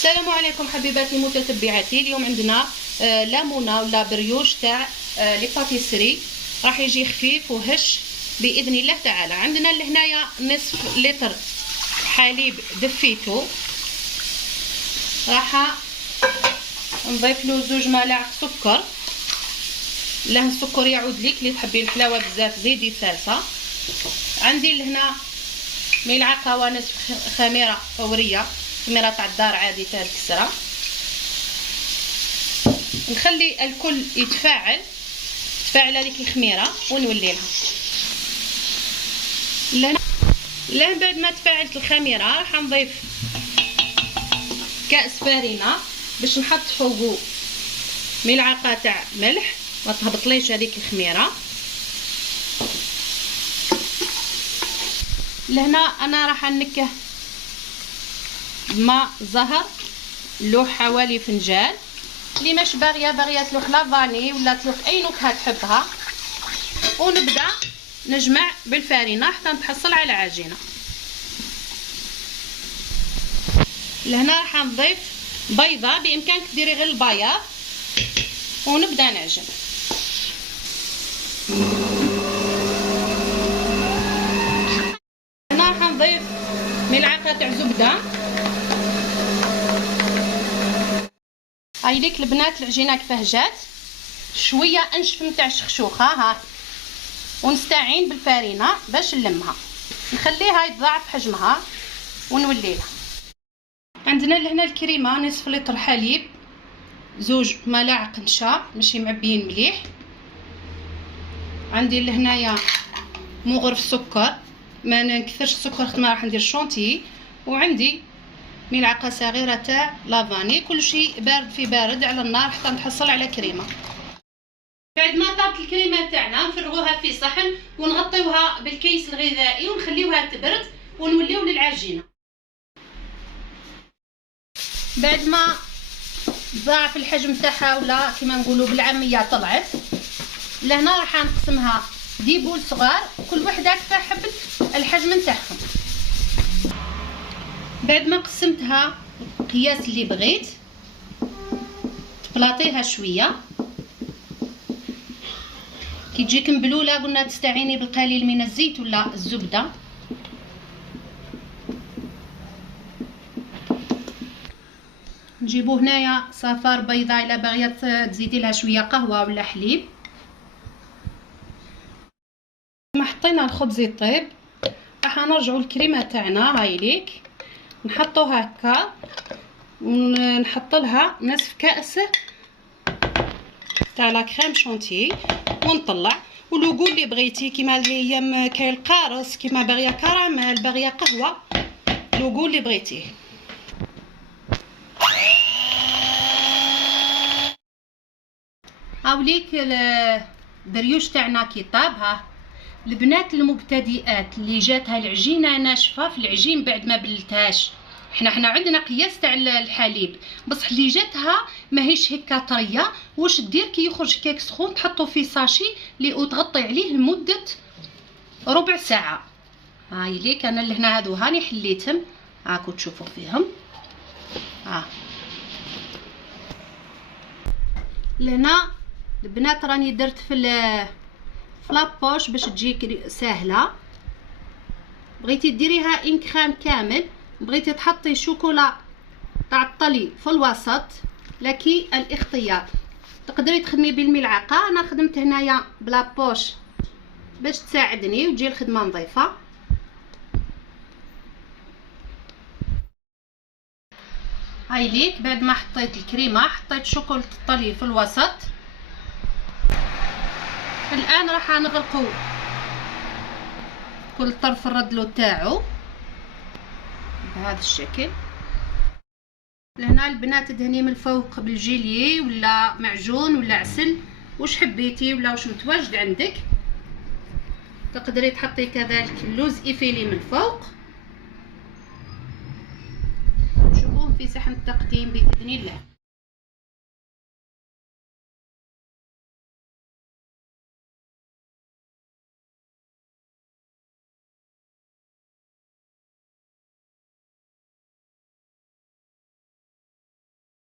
السلام عليكم حبيباتي متتبعاتي. اليوم عندنا ليمونه ولا بريوش تاع لي باتيسري، راح يجي خفيف وهش باذن الله تعالى. عندنا لهنايا نصف لتر حليب دفيتو، راح نضيف له 2 ملاعق سكر. له السكر يعود لك، اللي تحبي الحلاوه بزاف زيدي سالسه. عندي لهنا ملعقه ونصف خميره فوريه، خميره تاع الدار عادي تاع الكسره. نخلي الكل يتفاعل هذيك الخميره ونولي لهنا بعد ما تفاعلت الخميره راح نضيف كاس فارينه باش نحط فوقو ملعقه تاع ملح، ما تهبطليش هذيك الخميره. لهنا انا راح نكه ماء زهر له حوالي فنجان. اللي مش باغيه تلوح لافاني ولا تلوح اي نكهه تحبها. ونبدا نجمع بالفارينه حتى نتحصل على عجينه. لهنا راح نضيف بيضه، بامكانك ديري غير البياض، ونبدا نعجن. هنا راح نضيف ملعقه تاع زبده. هاي ليك البنات العجينه كيفاه جات، شويه انشف نتاع الشخشوخه ها، ونستعين بالفارينه باش نلمها، نخليها يتضاعف حجمها ونوليها. عندنا لهنا الكريمه نصف لتر حليب، 2 ملاعق نشا ماشي معبيين مليح. عندي لهنايا مغرف سكر، ما نكثرش السكر خاطر راح ندير شونتي. وعندي ملعقه صغيره تاع لافاني. كل شيء بارد في بارد على النار حتى نحصل على كريمه. بعد ما طابت الكريمه تاعنا نفرغوها في صحن ونغطيوها بالكيس الغذائي ونخليوها تبرد ونوليو للعجينه. بعد ما ضاعف الحجم تاعها ولا كما نقولوا بالعاميه طلعت، لهنا راح نقسمها دي بول صغار، كل وحده كيف حبت الحجم نتاعهم. بعد ما قسمتها القياس اللي بغيت، تبلاطيها شويه كي تجيك مبلوله. قلنا تستعيني بالقليل من الزيت ولا الزبده. نجيبو هنايا صفار بيضاء الا باغيه تزيدي لها شويه قهوه ولا حليب. ما حطينا الخبز يطيب، راح نرجعوا الكريمه تاعنا. هاي ليك نحطوها هكا ونحط لها نصف كاس تاع لا كريم شونتي ونطلع. ولوغو اللي بغيتي، كيما اللي كاين القارص، كيما باغيه كراميل، باغيه قهوه، لوغو اللي بغيتيه. هاوليك البريوش تاعنا كي طاب. ها البنات المبتدئات اللي جاتها العجينه ناشفه في العجين بعد ما بلتهاش، حنا عندنا قياس تاع الحليب، بصح اللي جاتها ماهيش هكا طريه، واش دير كي يخرج كيك سخون تحطو في ساشي اللي وتغطي عليه لمده ربع ساعه. هاي ليك انا لهنا هادو هاني حليتهم، هاكو تشوفوا فيهم. لهنا البنات راني درت في لابوش باش تجيك ساهله. بغيتي ديريها ان كريم كامل، بغيتي تحطي شوكولا تعطلي في الوسط، لكي الاختيار. تقدري تخدمي بالملعقه، انا خدمت هنايا بلابوش باش تساعدني وتجي الخدمه نظيفه. هاي ليك بعد ما حطيت الكريمه حطيت شوكولا الطلي في الوسط. الان راح نغرقو كل طرف الردلو تاعو بهذا الشكل. لهنا البنات دهني من الفوق بالجيلي ولا معجون ولا عسل، واش حبيتي ولا واش متواجد عندك. تقدري تحطي كذلك اللوز ايفيلي من الفوق. تشوفوهم في صحن التقديم باذن الله.